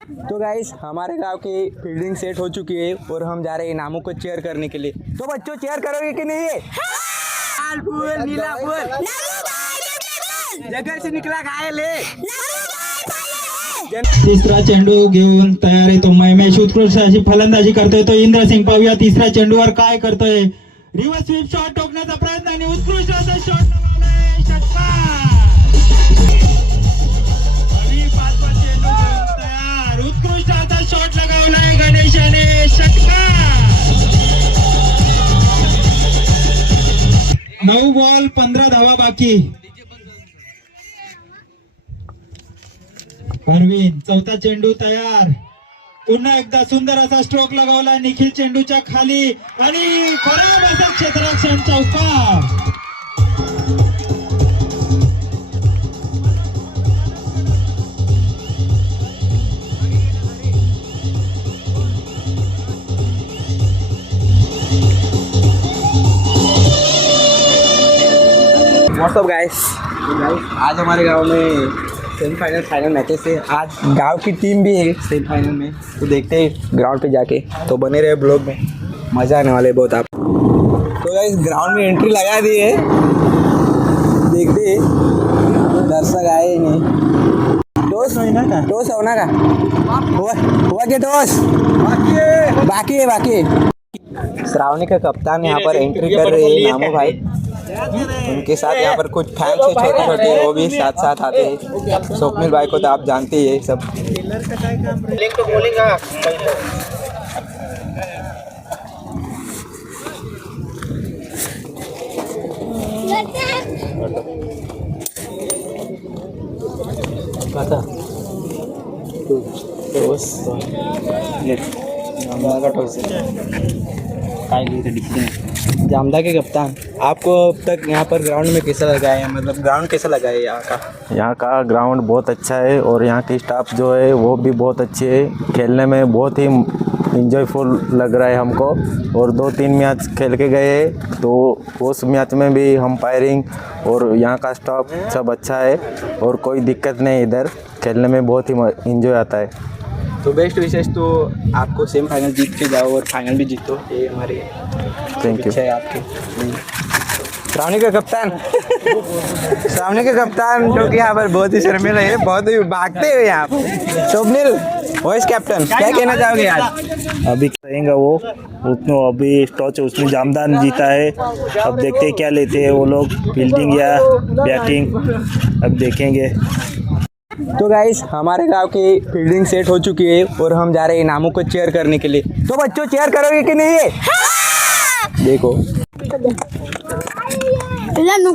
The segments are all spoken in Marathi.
तो गाइस हमारे गांव की फील्डिंग सेट हो चुकी है और हम जा रहे हैं इनामों को चेयर करने के लिए। तो बच्चों चेयर करोगे कि नहीं? लाल फूल, नीला फूल, जगह से निकला घायल है। तिसरा चेंडू घेऊन तयार आहे तो महेश, उत्कृष्ट अशी फलंदाजी करतोय तो इंद्रसिंग. पाहूया तिसऱ्या चेंडूवर काय करतोय. रिव्हर्स स्वीप शॉट टोकण्याचा प्रयत्न आणि उत्कृष्ट असा शॉट लगावलाय. षटकार. पाचवा चेंडू घेऊन तयार. उत्कृष्ट असा शॉट लगावलाय गणेशाने. षटकार. 9 बॉल 15 धावा बाकी. अरविंद चौथा चेंडू तयार. पुन्हा एकदा सुंदर असा स्ट्रोक लगावला निखिल चेंडूच्या खाली आणि खराब असा क्षेत्ररक्षण. चौकार. व्हाट्सअप गाइस, आज हमारे गांव में सेमीफाइनल फाइनल मैचेस है। आज गांव की टीम भी है सेमीफाइनल में, तो देखते हैं ग्राउंड पे जाके। तो बने रहे ब्लॉग में, मज़ा आने वाले बहुत आप। तो गाइस ग्राउंड में एंट्री लगा दी है, देखते हैं दर्शक आए ही नहीं। टॉस होना का, टॉस होना का हुआ के टॉस बाकी है। श्रावणी का कप्तान यहाँ पर एंट्री कर रहे हैं, नामू भाई। उनके साथ यहाँ पर कुछ फैंस है छोटे छोटे, वो भी साथ साथ आते हैं। स्वप्निल भाई को तो आप जानते ही है सब। जामदा के कप्तान, आपको अब तक यहाँ पर ग्राउंड में कैसा लगा है? मतलब ग्राउंड कैसा लगा है यहाँ का? यहाँ का ग्राउंड बहुत अच्छा है और यहाँ की स्टाफ जो है वो भी बहुत अच्छी है। खेलने में बहुत ही इंजॉयफुल लग रहा है हमको। और 2-3 मैच खेल के गए तो उस मैच में भी अंपायरिंग और यहाँ का स्टाफ सब अच्छा है और कोई दिक्कत नहीं। इधर खेलने में बहुत ही इंजॉय आता है। तो बेस्ट विशेष तो आपको सेमीफाइनल जीत के जाओ और फाइनल भी जीतो, ये हमारी थैंक यू है आपके। श्रावणी का कप्तान श्रावणी के कप्तान जो कि यहाँ पर बहुत ही शर्मिल है, बहुत ही भागते हुए यहाँ पर। स्वप्निल वाइस कैप्टन, क्या कहना चाहोगे आज? अभी करेंगे वो उतना, अभी टॉस उसमें जामदान जीता है। अब देखते हैं क्या लेते हैं वो लोग, फील्डिंग या बैटिंग, अब देखेंगे। तो गाइस हमारे गांव की फील्डिंग सेट हो चुकी है और हम जा रहे हैं इनामों को चेयर करने के लिए। तो बच्चों चेयर करोगे कि नहीं? देखो लाल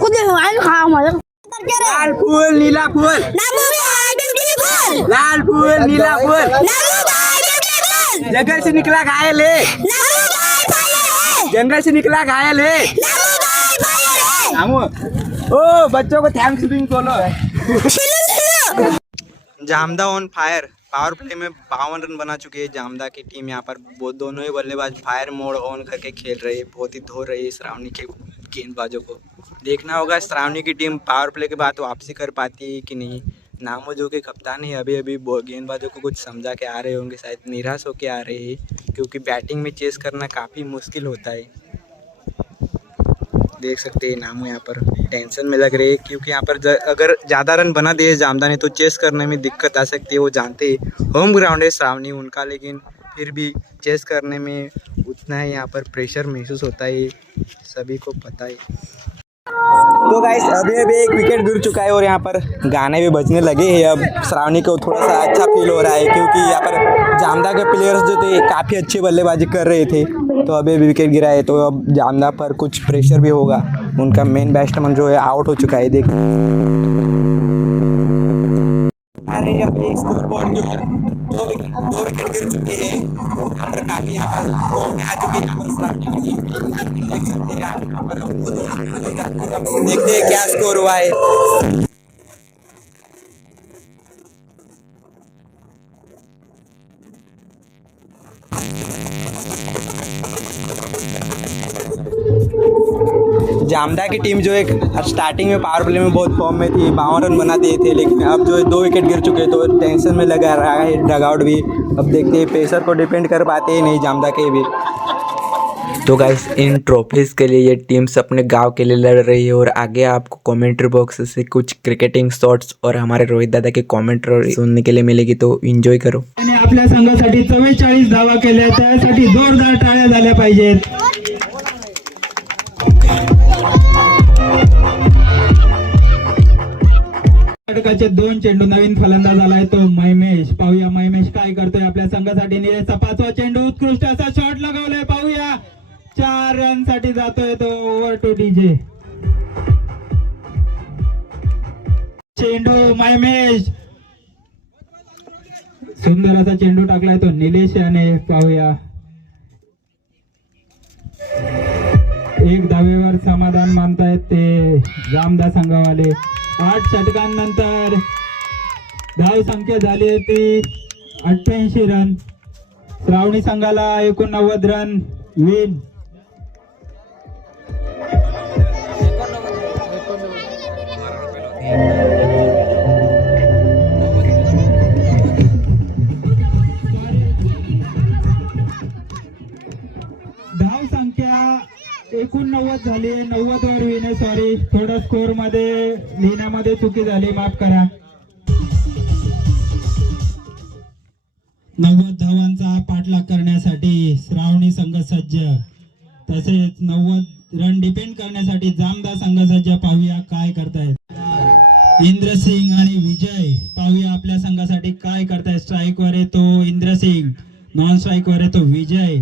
फूल, नीला फूल, लाल फूल, नीला फूल, जंगल से निकला घायल है, जंगल से निकला घायल है। ओ बच्चों को थैंक्स भी बोलो। Jamda on fire, power play में 52 रन बना चुकी है जामदा की टीम। यहाँ पर वो दोनों ही बल्लेबाज फायर मोड ऑन करके खेल रहे हैं, बहुत ही धो रही है श्रावणी के गेंदबाजों को। देखना होगा श्रावणी की टीम पावर प्ले के बाद वापसी कर पाती है कि नहीं। नामो जो कि कप्तान है अभी गेंदबाजों को कुछ समझा के आ रहे होंगे, शायद निराश होकर आ रहे हैं, क्योंकि बैटिंग में चेस करना काफ़ी मुश्किल होता है। देख सकते हैं नामो यहाँ पर टेंशन में लग रहे हैं, क्योंकि यहाँ पर अगर ज़्यादा रन बना दिए जामदा ने तो चेस करने में दिक्कत आ सकती है। वो जानते हैं होम ग्राउंड है श्रावणी उनका, लेकिन फिर भी चेस करने में उतना ही यहाँ पर प्रेशर महसूस होता है, सभी को पता है। तो गाइस अभी एक विकेट गिर चुका है और यहाँ पर गाने भी बजने लगे हैं। अब श्रावणी को थोड़ा सा अच्छा फील हो रहा है, क्योंकि यहाँ पर जामदा के प्लेयर्स जो थे काफ़ी अच्छी बल्लेबाजी कर रहे थे। तो अभी विकेट गिरा है तो अब जामदा पर कुछ प्रेशर भी होगा। उनका मेन बैट्समैन जो है आउट हो चुका है। देख स्कोर बोर्ड जो है 2 विकेट गिर चुके हैं। देखते हैं क्या स्कोर हुआ है। जामदा की टीम जो है स्टार्टिंग में पावर प्ले में बहुत फॉर्म में थी, 52 रन बना दिए थे, लेकिन अब जो है 2 विकेट गिर चुके तो टेंशन में लगा रहा है डगआउट भी। अब देखते हैं पेसर को डिपेंड कर पाते हैं नहीं जामदा के भी। तो गाइस इन ट्रॉफीज़ के लिए ये टीम्स अपने गांव के लिए लड़ रही है और आगे आपको कमेंट्री बॉक्स से कुछ क्रिकेटिंग शॉट्स और हमारे रोहित दादा के कमेंट्री सुनने के लिए मिलेगी, तो एंजॉय करो। आणि आपल्या संघासाठी 44 धावा केल्या, त्यासाठी जोरदार टाळ्या झाल्या पाहिजेत। षटकाचे 2 चेंडू, नवीन फलंदाज आलाय तो महेश। पाहूया महेश काय करतोय आपल्या संघासाठी। निलेशचा 5वा चेंडू, उत्कृष्ट असा शॉट लगावलाय, पाहूया 4 रन साठी जातोय तो। Over two DJ. चेंडू महेश, सुंदर असा चेंडू टाकलाय तो निलेश याने। पाहूया 1 धावेवर समाधान मानतायत ते जामदा संघावाले। 8 षटकांनंतर धाव संख्या झाली ती 88 रन। श्रावणी संघाला 89 रन विन। धाव संख्या 89 झाली, 90 वर विने। सॉरी, थोडं स्कोर मध्ये लिहिण्यामध्ये चुकी झाली, माफ करा। 90 धावांचा पाठलाग करण्यासाठी श्रावणी संघ सज्ज, तसेच 90 रन डिपेंड करण्यासाठी जामदा संघ सज्ज। पाहूया काय करतायत इंद्रसिंग आणि विजय। पाहूया आपल्या संघासाठी काय करतायत। स्ट्राईक वर आहे तो इंद्रसिंग, नॉन स्ट्राईक वर आहे तो विजय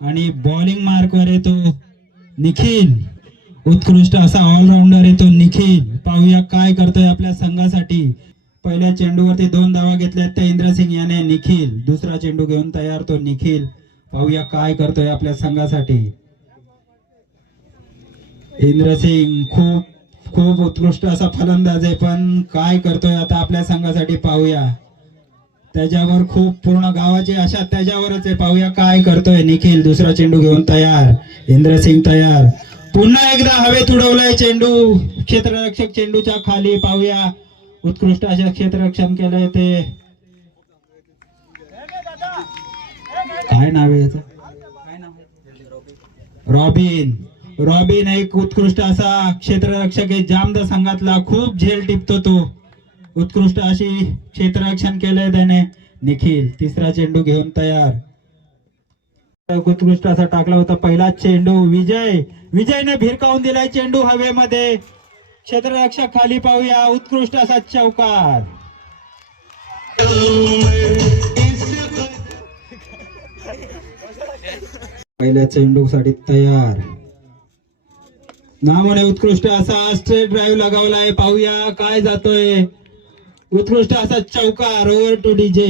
आणि बॉलिंग मार्क वर आहे तो निखिल। उत्कृष्ट असा ऑलराऊंडर आहे तो निखिल। पाहूया काय करतोय आपल्या संघासाठी। पहिल्या चेंडूवरती 2 धावा घेतल्यात त्या इंद्रसिंग याने। निखिल दुसरा चेंडू घेऊन तयार तो निखिल। पाहूया काय करतोय आपल्या संघासाठी इंद्रसिंग। खूप उत्कृष्ट असा फलंदाज आहे, पण काय करतोय आता आपल्या संघासाठी पाहूया। त्याच्यावर खूप पूर्ण गावाची आशा त्याच्यावरच आहे। पाहूया काय करतोय निखिल। दुसरा चेंडू घेऊन तयार, इंद्रसिंग तयार। पुन्हा एकदा हवेत उडवलाय चेंडू, क्षेत्ररक्षक चेंडूच्या खाली। पाहूया उत्कृष्ट अशा क्षेत्ररक्षण केलंय ते, काय नाव आहे याचं, रॉबिन एक उत्कृष्ट असा क्षेत्ररक्षक आहे जामदा संघातला। खूप झेल टिपतो तो, उत्कृष्ट अशी क्षेत्ररक्षण केलंय त्याने। निखिल तिसरा चेंडू घेऊन तयार, उत्कृष्ट असा टाकला होता पहिला चेंडू। विजयने भिरकावून दिलाय चेंडू हवेमध्ये, क्षेत्ररक्षक खाली। पाहूया उत्कृष्ट असा चौकार। पहिल्या चेंडू साठी तयार, नामोने उत्कृष्ट असा स्ट्रेट ड्राईव्ह लगावलाय। पाहूया काय जातोय, उत्कृष्ट असा चौकार। Over two DJ.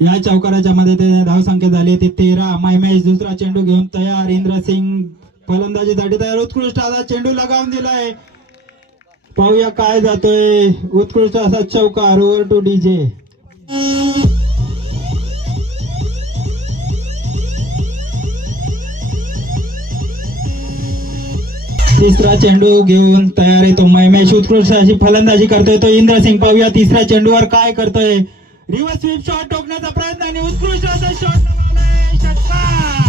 या चौकाराच्या मध्ये ते धाव संख्या झाली ती 13। महेश दुसरा चेंडू घेऊन तयार, इंद्रसिंग फलंदाजीसाठी तयार। उत्कृष्ट असा चेंडू लगावून दिलाय, पाहूया काय जातोय, उत्कृष्ट असा चौकार। Over two DJ. तिसरा चेंडू घेऊन तयार आहे तो महेश। उत्कृष्ट अशी फलंदाजी करतोय तो इंद्रसिंग। पाहूया तिसऱ्या चेंडूवर काय करतोय, रिव्हर्स स्वीप शॉट टोकण्याचा प्रयत्न आणि उत्कृष्ट असा शॉट लगावलाय, षटकार।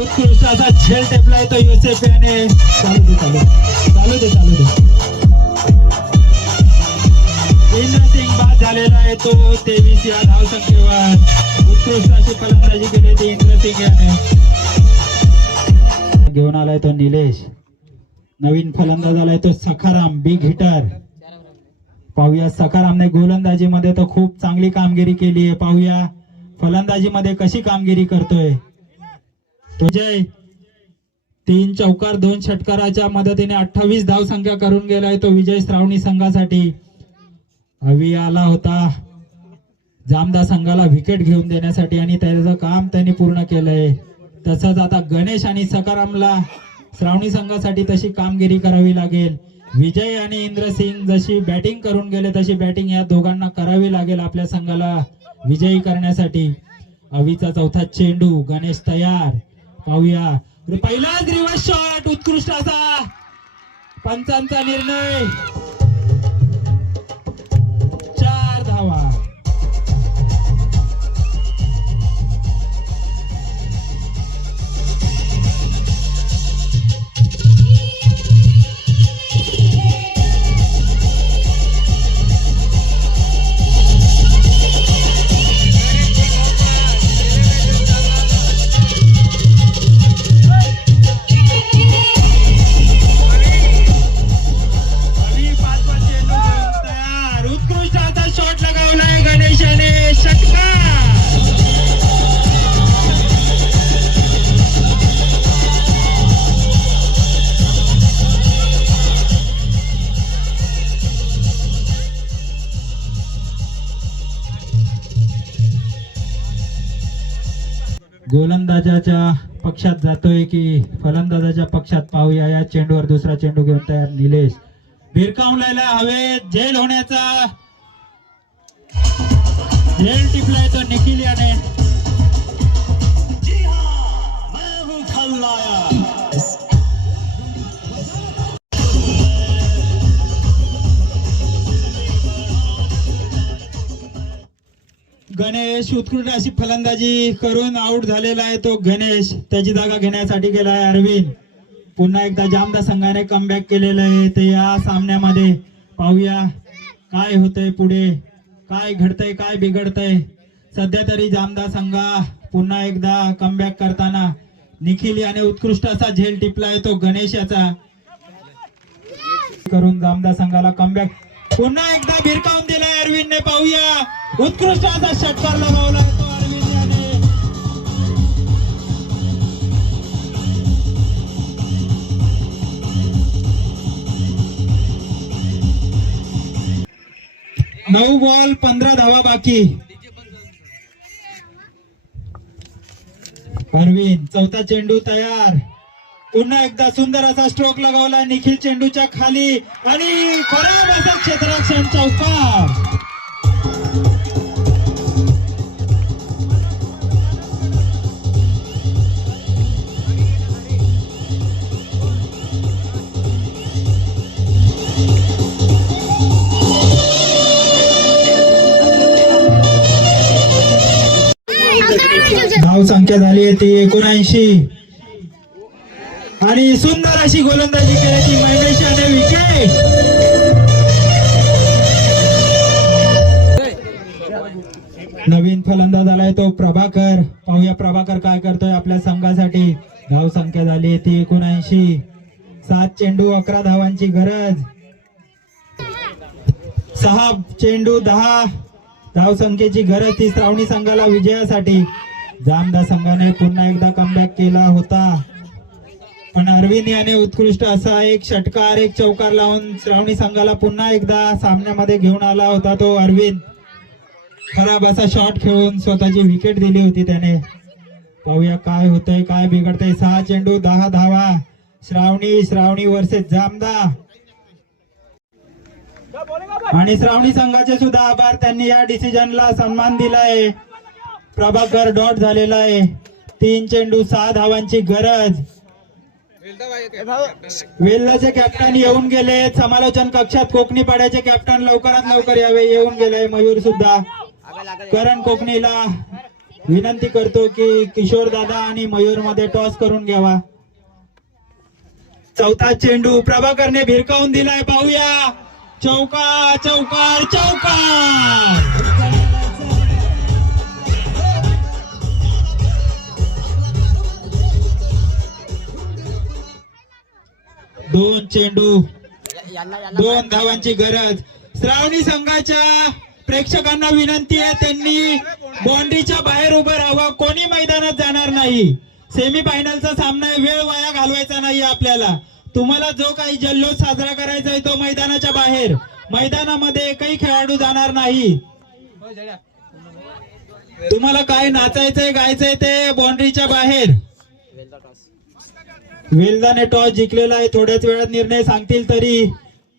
उत्कृष्ट असा झेल टेपलाय तो युसेफ याने। चालू दे इंद्रसिंग बाद झालेला आहे तो 23 या धाव संख्येवर। उत्कृष्ट अशी फलंदाजी केली ती इंद्रसिंग याने। घेऊन आलाय तो निलेश, नवीन फलंदाज आलाय तो सखाराम, बिग हिटर। पाहूया सखारामने गोलंदाजीमध्ये तो खूप चांगली कामगिरी केली आहे। पाहूया फलंदाजीमध्ये कशी कामगिरी करतोय विजय। 3 चौकार 2 षटकाराच्या मदतीने 28 धाव संख्या करून गेलाय तो विजय श्रावणी संघासाठी। हवी आला होता जामदा संघाला विकेट घेऊन देण्यासाठी आणि त्याचं काम त्यांनी पूर्ण केलंय. तसंच आता गणेश आणि सकारामला श्रावणी संघासाठी तशी कामगिरी करावी लागेल. विजय आणि इंद्रसिंग जशी बॅटिंग करून गेले तशी बॅटिंग या दोघांना करावी लागेल आपल्या संघाला विजयी करण्यासाठी. अवीचा चौथा चेंडू, गणेश तयार, पाहूया पहिलाच रिव्हर्स शॉट, उत्कृष्ट असा पंचांचा निर्णय, 4 धावा. गोलंदाजाच्या पक्षात जातोय की फलंदाजाच्या पक्षात, पाहूया. या चेंडूवर दुसरा चेंडू घेऊन तयार निलेश, भिरकावून हवेत, झेल होण्याचा, झेल टिपलाय तो निखिल याने. गणेश उत्कृष्ट अशी फलंदाजी करून आउट झालेला आहे तो गणेश. त्याची जागा घेण्यासाठी गेला आहे अरविंद. पुन्हा एकदा जामदा संघाने कमबॅक केलेलं आहे. ते या सामन्यामध्ये पाहूया काय होतंय पुढे, काय घडतंय, काय बिघडतंय. सध्या तरी जामदा संघा पुन्हा एकदा कमबॅक करताना निखिल याने उत्कृष्ट असा झेल टिपलाय तो गणेश याचा करून जामदा संघाला कमबॅक पुन्हा एकदा भिरकावून दिलाय अरविंदने. पाहूया उत्कृष्ट असा षटकार लगावला तो अरविंद याने. नऊ बॉल 15 धावा बाकी. अरविंद चौथा चेंडू तयार, पुन्हा एकदा सुंदर असा स्ट्रोक लगावला निखिल चेंडूच्या खाली आणि खराब असा क्षेत्ररक्षण, चौकार. धाव संख्या झाली आहे ती 79 आणि सुंदर अशी गोलंदाजी केल्याची महेश याने विकेट. नवीन फलंदाज आलाय तो प्रभाकर. पाहूया प्रभाकर काय करतोय आपल्या संघासाठी. धाव संख्या झाली आहे ती 79, 7 चेंडू 11 धावांची गरज, 6 चेंडू 10 धाव संख्येची गरज ती श्रावणी संघाला विजयासाठी. जामदा संघाने पुन्हा एकदा कमबॅक केला होता पण अरविंद याने उत्कृष्ट असा एक षटकार, एक चौकार लावून श्रावणी संघाला पुन्हा एकदा सामन्यामध्ये घेऊन आला होता तो अरविंद. खराब असा शॉट खेळून स्वतःची विकेट दिली होती त्याने. पाहूया काय होतंय, काय बिघडतंय. 6 चेंडू 10 धावा. श्रावणी वर्सेस जामदा. आणि श्रावणी संघाचे सुद्धा आभार, त्यांनी या डिसिजनला सन्मान दिलाय. प्रभाकर डॉट झालेला आहे. 3 चेंडू 6 धावांची गरज. वेल्लाचे कॅप्टन येऊन गेले. समालोचन कक्षात कोकणी पाड्याचे कॅप्टन लवकरात लवकर यावे, येऊन गेले. मयूर सुद्धा. करण कोकणीला विनंती करतो की किशोर दादा आणि मयूर मध्ये टॉस करून घ्यावा. चौथा चेंडू प्रभाकरने भिरकावून दिलाय. पाहूया चौकार, चौकार, चौकार. 2 चेंडू 2 धावांची गरज. श्रावणी संघाच्या प्रेक्षकांना विनंती आहे, त्यांनी बाउंड्रीच्या बाहेर उभं राहावं. कोणी मैदानात जाणार नाही. सेमीफायनलचा सामना आहे, वेळ वाया घालवायचा नाही आपल्याला. तुम्हाला जो काही जल्लोष साजरा करायचा आहे तो मैदानाच्या बाहेर. मैदानामध्ये एकही खेळाडू जाणार नाही. तुम्हाला काय नाचायचंय गायचंय ते बाउंड्रीच्या बाहेर. वेल्दाने टॉस जिंकलेला आहे. थोड्याच वेळात निर्णय सांगतील. तरी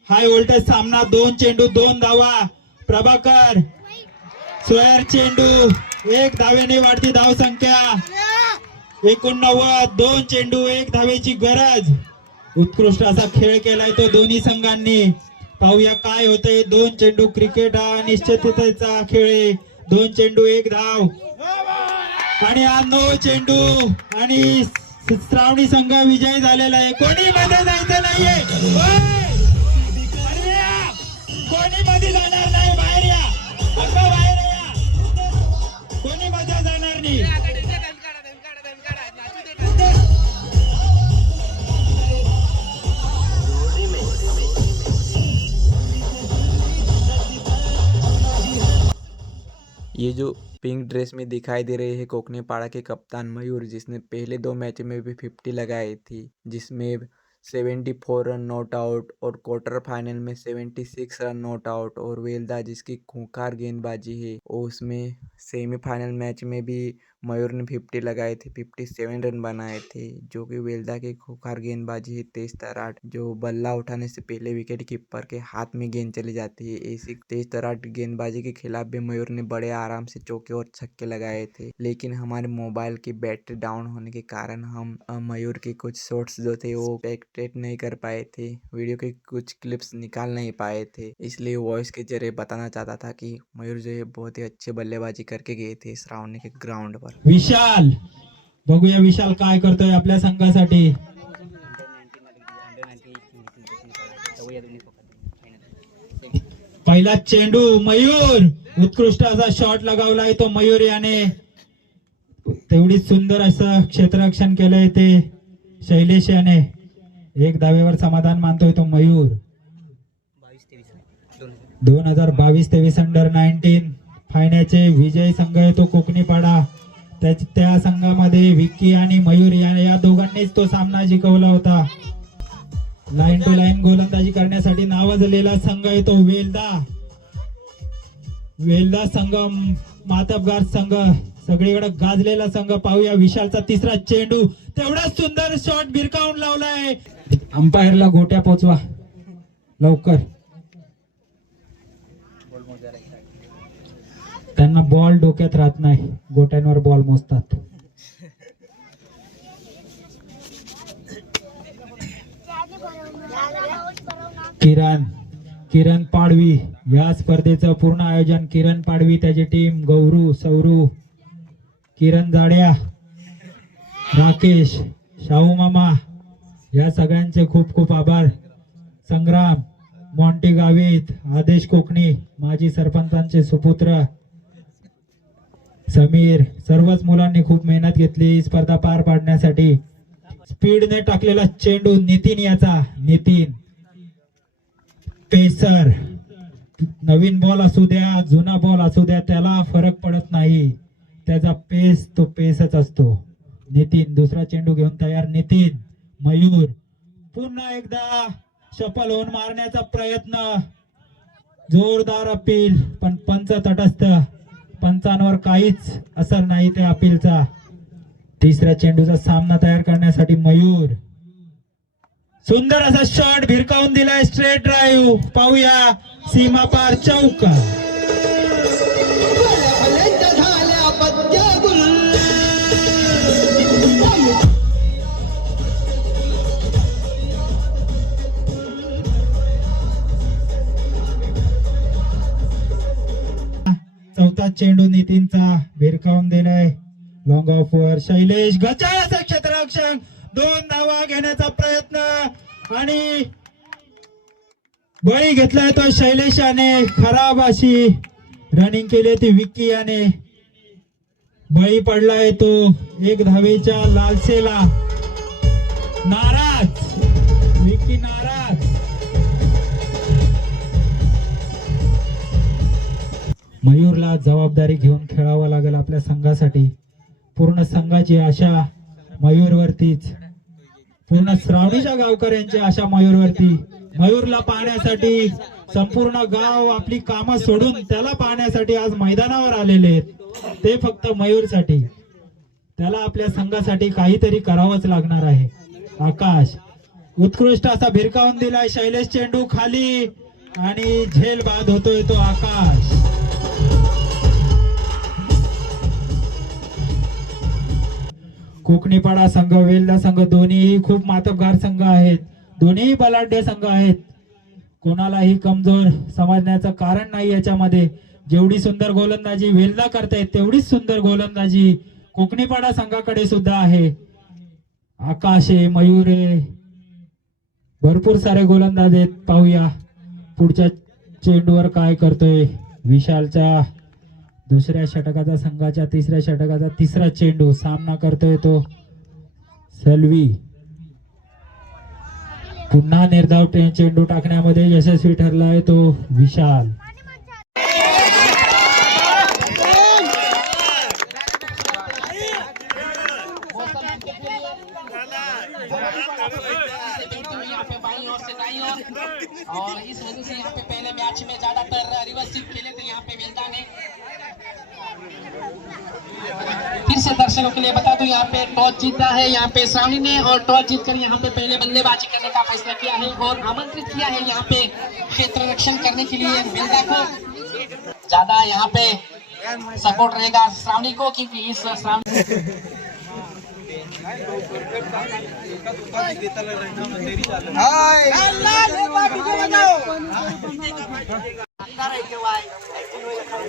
हाय व्होल्टेज सामना. 2 चेंडू 2 धावा. प्रभाकर स्क्वेअर चेंडू 1 धावेने वाढती धाव संख्या 89. 2 चेंडू 1 धावेची गरज. उत्कृष्ट असा खेळ केलाय तो दोन्ही संघांनी. पाहूया काय होतंय. 2 चेंडू क्रिकेट हा निश्चिततेचा खेळ आहे. 2 चेंडू 1 धाव आणि हा 9 चेंडू आणि श्रावणी संघ विजयी झालेला आहे. कोणी मध्ये जायचं नाहीये. अरे या. कोणी मध्ये जाणार नाही. बाहेर या. अगं बाहेर या. कोणी मध्ये जाणार नाही. ये जो पिंक ड्रेस में दिखाई दे रहे हैं कोकने पाड़ा के कप्तान मयूर, जिसने पहले 2 मैच में भी 50 लगाई थी, जिसमें 74 रन नॉट आउट और क्वार्टर फाइनल में 76 रन नॉट आउट। और वेल्दा जिसकी खूंखार गेंदबाजी है, और उसमें सेमीफाइनल मैच में भी मयूर ने 50 लगाए थे, 57 रन बनाए थे, जो कि वेल्दा की खूंखार गेंदबाजी है। तेज तराट जो बल्ला उठाने से पहले विकेट कीपर के हाथ में गेंद चली जाती है, ऐसी तेज तराट गेंदबाजी के खिलाफ भी मयूर ने बड़े आराम से चौके और छक्के लगाए थे। लेकिन हमारे मोबाइल की बैटरी डाउन होने के कारण हम मयूर के कुछ शॉट्स जो थे वो एक्सट्रैक्ट नहीं कर पाए थे, वीडियो के कुछ क्लिप्स निकाल नहीं पाए थे, इसलिए वॉइस के जरिए बताना चाहता था कि मयूर जो है बहुत ही अच्छे बल्लेबाजी करके गए थे श्रावणी के ग्राउंड पर। विशाल, बघूया विशाल काय करतोय आपल्या संघासाठी. पहिला चेंडू मयूर, उत्कृष्ट असा शॉट लगावलाय तो मयूर याने. तेवढी सुंदर असं क्षेत्ररक्षण केलंय ते शैलेश याने. 1 धावेवर समाधान मानतोय तो मयूर. 2022-23 अंडर 19 फायनलचे विजयी संघ आहे तो कोकणी पाडा. त्या संघामध्ये विक्की आणि मयूर या दोघांनीच तो सामना जिंकवला होता. लाईन टू लाईन गोलंदाजी करण्यासाठी नावाजलेला संघ आहे तो वेल्दा. वेल्दा संघ मातबगार संघ सगळीकडे गाजलेला संघ. पाहूया विशालचा तिसरा चेंडू, तेवढा सुंदर शॉट भिरकावून लावलाय. अंपायरला गोट्या पोचवा लवकर. त्यांना बॉल डोक्यात राहत नाही, गोट्यांवर बॉल मोजतात. किरण पाडवी या स्पर्धेचं पूर्ण आयोजन किरण पाडवी, त्याची टीम गौरू, सौरू, किरण जाड्या, राकेश, शाहू मामा या सगळ्यांचे खूप खूप आभार. संग्राम, मॉन्टी गावित, आदेश कोकणी, माजी सरपंचांचे सुपुत्र समीर, सर्वच मुलांनी खूप मेहनत घेतली ही स्पर्धा पार पाडण्यासाठी. स्पीडने टाकलेला चेंडू नितीन याचा. नितीन पेसर, नवीन बॉल असू द्या जुना बॉल असू द्या त्याला फरक पडत नाही, त्याचा पेस तो पेसच असतो. नितीन दुसरा चेंडू घेऊन तयार. नितीन, मयूर पुन्हा एकदा शफल होऊन मारण्याचा प्रयत्न. जोरदार अपील, पण पंच तटस्थ. पंचांवर काहीच असर नाही त्या अपीलचा. तिसऱ्या चेंडूचा सामना तयार करण्यासाठी मयूर. सुंदर असा शॉट भिरकावून दिलाय, स्ट्रेट ड्राईव्ह. पाहूया सीमा पार चौका. चौथा चेंडू नितीनचा भिरकावून दिलाय. लॉंग ऑफ वर शैलेश, गचाळ असं क्षेत्ररक्षण. 2 धावा घेण्याचा प्रयत्न आणि बळी घेतलाय तो शैलेशाने. खराब अशी रनिंग केली ती विक्की याने. बळी पडलाय तो 1 धावेच्या लालसेला. नाराज विक्की, नाराज. मयूरला जबाबदारी घेऊन खेळावं लागेल आपल्या संघासाठी. पूर्ण संघाची आशा मयूरवरतीच, पूर्ण श्रावणीच्या गावकऱ्यांची आशा मयूरवरती. मयूरला पाहण्यासाठी संपूर्ण गाव आपली कामं सोडून त्याला पाहण्यासाठी आज मैदानावर आलेले आहेत. ते फक्त मयूरसाठी. त्याला आपल्या संघासाठी काहीतरी करावंच लागणार आहे. आकाश उत्कृष्ट असा भिरकावून दिलाय. शैलेश चेंडू खाली आणि झेल बाद होतोय तो आकाश. कोकणीपाडा संघ, वेल्हा संघ दोन्हीही खूप मातबगार संघ आहेत. दोन्ही बलाढ्य संघ आहेत. कोणालाही कमजोर समजण्याचं कारण नाही याच्यामध्ये. जेवढी सुंदर गोलंदाजी वेल्हा करतायत तेवढीच सुंदर गोलंदाजी कोकणीपाडा संघाकडे सुद्धा आहे. आकाश आहे, मयूर आहे, भरपूर सारे गोलंदाज आहेत. पाहूया पुढच्या चेंडूवर काय करतोय विशालच्या दुसऱ्या षटकाचा संघाच्या तिसऱ्या षटकाचा तिसरा चेंडू. सामना करतोय तो सलवी. पुन्हा निर्धाव चेंडू टाकण्यामध्ये यशस्वी ठरलाय तो विशाल. और इस वजह से यहाँ पे पहले मैच में ज्यादातर रिवर्स स्वीप खेले थे यहाँ पे वेल्हा ने। फिर से दर्शकों के लिए बता दूं यहाँ पे टॉस जीता है यहाँ पे श्रावणी ने, और टॉस जीतकर यहाँ पे पहले बल्लेबाजी करने का फैसला किया है और आमंत्रित किया है यहाँ पे क्षेत्र रक्षण करने के लिए वेल्हा को। ज्यादा यहाँ पे सपोर्ट रहेगा श्रावणी को, क्योंकि इस श्रावणी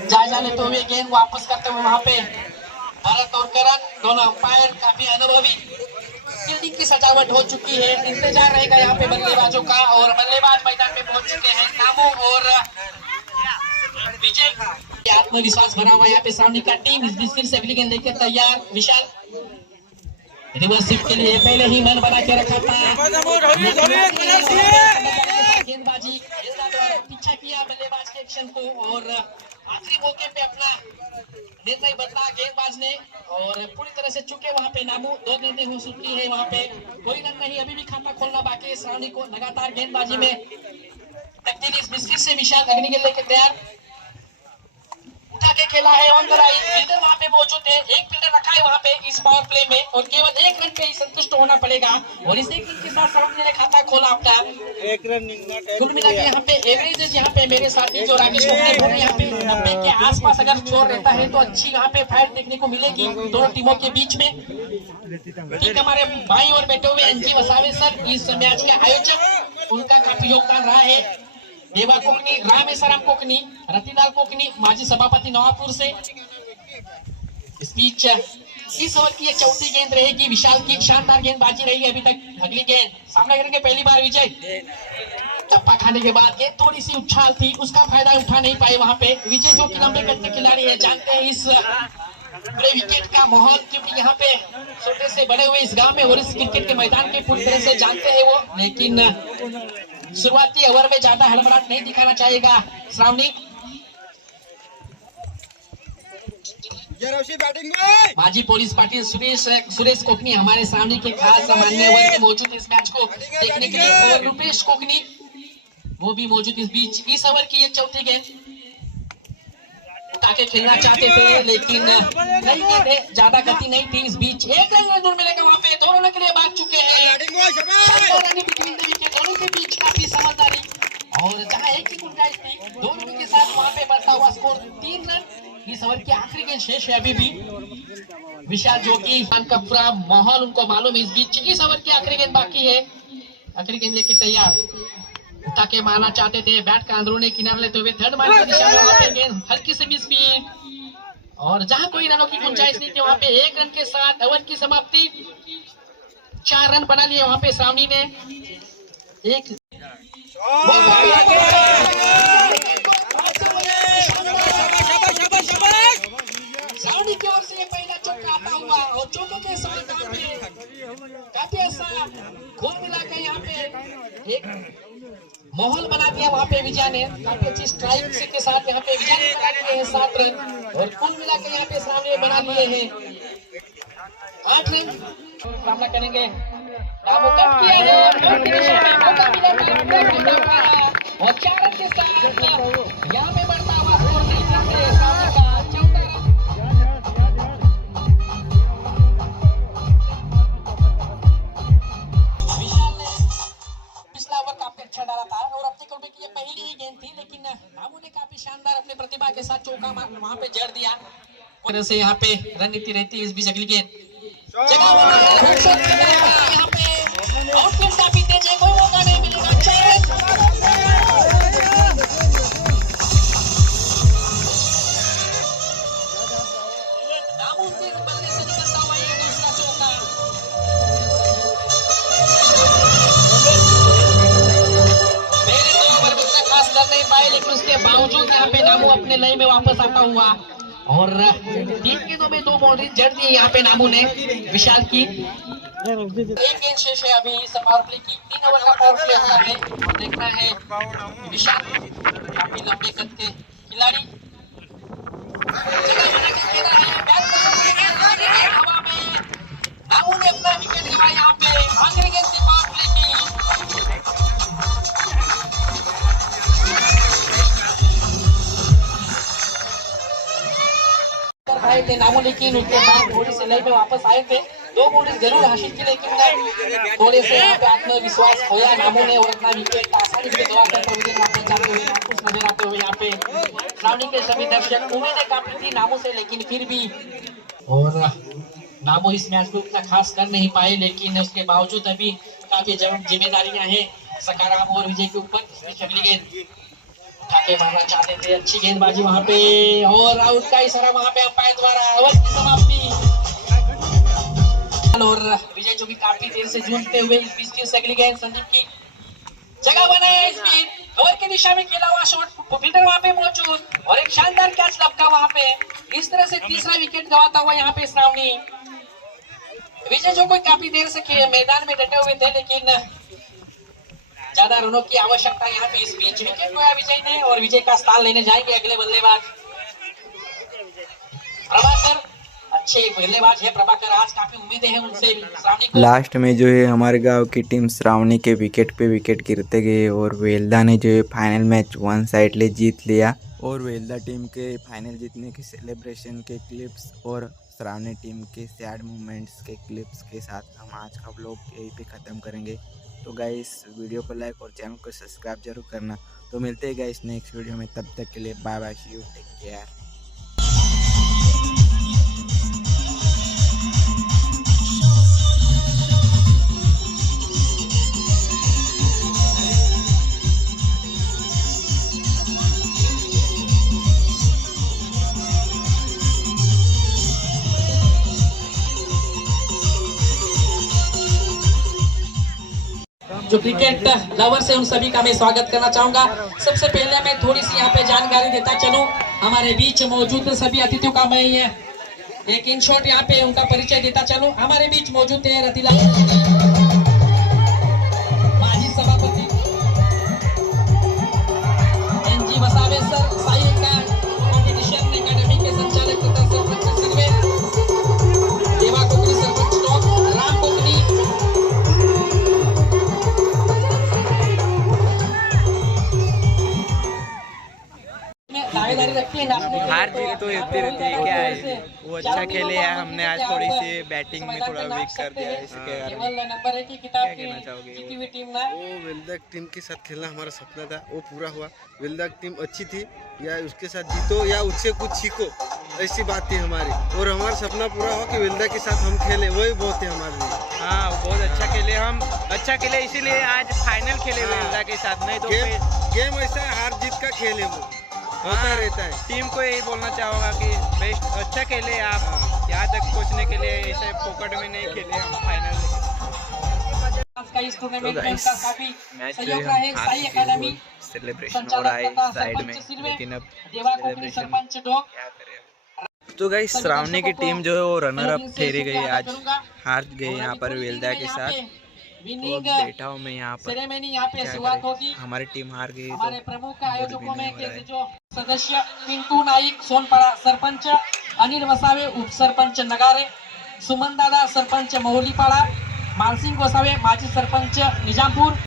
जायजा लेते हुए गेंद वापस करते हुए वहां पे भरत और करण दोनों अंपायर काफी अनुभवी। फील्डिंग की सजावट हो चुकी है, इंतजार रहेगा यहाँ पे बल्लेबाजों का, और बल्लेबाज मैदान में पहुंच चुके हैं नामो और विजय। आत्मविश्वास भरा हुआ यहाँ पे सामने का टीम। इस बीच फिर से अगली गेंद लेकर तैयार विशाल। रिवर्स स्वीप के लिए पहले ही मन बना के रखा था। गेंदबाजी पीछा किया बल्लेबाज के एक्शन को, और आखिरी मौके पे अपना निर्णय बदला गेंदबाज ने, और पूरी तरह से चुके वहां पे नामू। 2 गेंदें हो चुकी है वहां पे, कोई रन नहीं, अभी भी खाता खोलना बाकी है श्रावणी को। लगातार गेंदबाजी में तब्दीली। इस बिस्किट से विशाल अग्नि गेंद लेकर तैयार, उठा के खेला है ऑन द राइट। फील्डर वहां पे मौजूद है, एक फील्डर रखा है वहां पे इस पावर प्ले में, और केवल 1 रन पे ही संतुष्ट होना पड़ेगा, और इस 1 रन के साथ श्रावणी ने खाता खोला अपना। कुल मिला के यहाँ पे एवरेज यहाँ पे मेरे साथी जो राकेश कुमार यहाँ पे 90 के आसपास अगर स्कोर रहता है तो अच्छी यहाँ पे फाइट देखने को मिलेगी दोनों टीमों के बीच में। ठीक, हमारे भाई और बैठे हुए एनजी वसावे सर इस मैच के आयोजक, उनका काफी योगदान रहा है। देवा कोकनी, रामेश्वरम कोकनी, रतिलाल कोकनी, माजी सभापति नवापुर से। इस बीच इस ओवर की 4थी गेंद रहेगी विशाल की। शानदार गेंदबाजी रही है अभी तक। अगली गेंद सामना करेंगे पहली बार विजय। टप्पा खाने के बाद गेंद थोड़ी सी उछाल थी, उसका फायदा उठा नहीं पाए वहां पे विजय, जो कि लंबे कद के खिलाड़ी है, जानते हैं इस बड़े विकेट का माहौल, क्योंकि यहाँ पे छोटे से बड़े हुए इस गांव में और इस क्रिकेट के मैदान के पूरी तरह से जानते हैं वो। लेकिन शुरुआती ओवर में ज्यादा हड़बड़ाहट नहीं दिखाना चाहेगा श्रावणी। माजी पुलिस पाटिल सुरेश कोकनी हमारे सामने के खास मान्यवर के मौजूद इस मैच को देखने के लिए, और रुपेश कोकनी वो भी मौजूद इस बीच। इस ओवर की 4थी गेंद ताकि खेलना चाहते थे लेकिन नहीं गेंद है, ज्यादा गति नहीं थी। इस बीच 1 रन दूर मिलेगा वहां पे, 2 रनों के लिए भाग चुके हैं। दोनों के बीच काफी समझदारी, और जहां एक ही गुंजाइश थी 2 रनों के साथ वहां पे बढ़ता हुआ स्कोर 3 रन। इस ओवर की आखिरी गेंद शेष है अभी भी विशाल, जो कि का पूरा माहौल उनको मालूम है। इस बीच इस ओवर की आखिरी गेंद बाकी है, आखिरी गेंद लेके तैयार। ताकि मारना चाहते थे, बैट का अंदरूनी किनारा लेते हुए थर्ड मान की दिशा में गेंद हल्की से मिस भी, और जहां कोई रनों की गुंजाइश नहीं थी वहां पे 1 रन के साथ ओवर की समाप्ति। 4 रन बना लिए वहां पे श्रावणी ने। एक श्रावणी की ओर से पहला चौका आता हुआ, और चौके के साथ काफी ऐसा खोल मिला के यहाँ पे एक माहौल बना दिया वहां पे विजय ने। काफी अच्छी स्ट्राइक के साथ यहाँ पे विजय ने बना लिए हैं 7 रन, और कुल मिला के यहाँ पे सामने बना लिए हैं 8 रन। सामना करेंगे और 4 रन के साथ यहाँ पे बढ़ता हुआ स्कोर नहीं, सामने का 14 रन। ने काफी शानदार अपनी प्रतिभा के साथ चौका वहां पे जड़ दिया और से यहाँ पे रणनीति रहती है इस बीच अगली गेंद जगह बना यहाँ पे आउटफील्ड काफी तेज है, कोई मौका नहीं मिलेगा। नामुमकिन बल्ले से निकलता हुआ ये दूसरा चौका। पहले तो ओवर में उतना खास कर नहीं पाए, लेकिन उसके बावजूद यहाँ पे नामू अपने लय में वापस आता हुआ और 3 गेंदों में 2 बाउंड्री जड़ दी यहाँ पे नामू ने विशाल की। 1 गेंद शेष है अभी इस पावर प्ले की, 3 ओवर का पावर प्ले होता है। देखना है विशाल काफी लंबे कद के खिलाड़ी हवा में नामू ने अपना विकेट गंवाया यहाँ पे आखिरी गेंद से पावर प्ले की। आए थे नामू, लेकिन उसके बाद थोड़ी से लय में वापस आए थे। 2 बाउंड्री जरूर हासिल की, लेकिन थोड़े से यहाँ पे आत्मविश्वास खोया नामू ने और अपना विकेट आसानी से गवा कर वापस जाते हुए वापस नजर आते हुए यहाँ पे श्रावणी के सभी दर्शक उम्मीदें काफी थी नामू से, लेकिन फिर भी और नामू इस मैच को उतना खास कर नहीं पाए, लेकिन उसके बावजूद अभी काफी जिम्मेदारियां हैं सकाराम और विजय के ऊपर। अगली गेंद उठा के मारना चाहते थे, अच्छी गेंदबाजी वहां पे और आउट का इशारा वहां पे अंपायर द्वारा। ओवर की समाप्ति और विजय जो कि काफी देर से जूझते हुए इस बीच की अगली गेंद संदीप की जगह बनाया, इस बीच ओवर की दिशा में खेला हुआ शॉट, फील्डर वहां पे मौजूद और एक शानदार कैच लपका वहां पे। इस तरह से तीसरा विकेट गवाता हुआ यहाँ पे श्रावणी। विजय जो कोई काफी देर से मैदान में डटे हुए थे, लेकिन ज्यादा रनों की आवश्यकता यहाँ पे इस बीच विकेट खोया विजय ने और विजय का स्थान लेने जाएंगे अगले बल्लेबाज प्रभाकर। अच्छे बल्लेबाज है प्रभाकर, आज काफी उम्मीदें हैं उनसे श्रावणी को। लास्ट में जो है हमारे गांव की टीम श्रावणी के विकेट पे विकेट गिरते गए और वेल्दा ने जो है फाइनल मैच 1 साइडली जीत लिया। और वेल्दा टीम के फाइनल जीतने के सेलिब्रेशन के क्लिप्स और श्रावणी टीम के सैड मोमेंट्स के क्लिप्स के साथ हम आज का व्लॉग यहीं पे ख़त्म करेंगे। तो गाइस वीडियो को लाइक और चैनल को सब्सक्राइब जरूर करना। तो मिलते हैं गाइस नेक्स्ट वीडियो में, तब तक के लिए bye bye, see you, take care. जो क्रिकेट लवर्स है उन सभी का मैं स्वागत करना चाहूंगा। सबसे पहले मैं थोड़ी सी यहाँ पे जानकारी देता चलूं। हमारे बीच मौजूद सभी अतिथियों का मैं एक इन शॉर्ट यहाँ पे उनका परिचय देता चलूं। हमारे बीच मौजूद है रतिलाल माजी सभापति, एनजी वसावे सर, साई का कॉम्पिटिशन एकेडमी के संचालक तथा सरपंच सिरवे, देवा कोकनी सरपंच टॉप, राम कोकनी, दावेदारी रखती है नाचने की। हार जीत तो होती रहती है, क्या है वो अच्छा खेले है, हमने आज थोड़ी सी बैटिंग में थोड़ा वीक कर दिया है, इसके केवल नंबर 1 की किताब की जीती हुई टीम ना वो वेल्दा टीम के साथ खेलना हमारा सपना था, वो पूरा हुआ। वेल्दा टीम अच्छी थी, या उसके साथ जीतो या उससे कुछ सीखो, ऐसी बात थी हमारी। और हमारा सपना पूरा हुआ कि वेल्दा के साथ हम खेले, वही बहुत है हमारे लिए। हाँ बहुत अच्छा खेले, हम अच्छा खेले इसीलिए आज फाइनल खेले वेल्दा के साथ, नहीं तो गेम ऐसा हार जीत का खेल है, वो होता रहता है। टीम को यही बोलना चाहूँगा कि बेस्ट अच्छा खेले आप, यहाँ तक पहुँचने के लिए ऐसे फोकट में नहीं खेले हम फाइनल। आज का इस टूर्नामेंट में उनका काफी सहयोग रहा है। साई एकेडमी सेलिब्रेशन हो रहा है साइड में, लेकिन अब देवा कोकनी सरपंच डॉग। तो गाइस श्रावणी की टीम जो है वो रनर अप ठहरी गई, आज हार गई यहाँ पर वेल्दा के साथ। तो अब बैठा हूँ मैं यहाँ पर, सेरेमनी यहाँ पे शुरुआत होगी। हमारी टीम हार गई हमारे तो प्रमुख आयोजकों में जो सदस्य पिंटू नाईक सोनपाड़ा, सरपंच अनिल वसावे, उप सरपंच नगारे, सुमन दादा सरपंच महुलीपाड़ा, मानसिंह वसावे माजी सरपंच निजामपुर,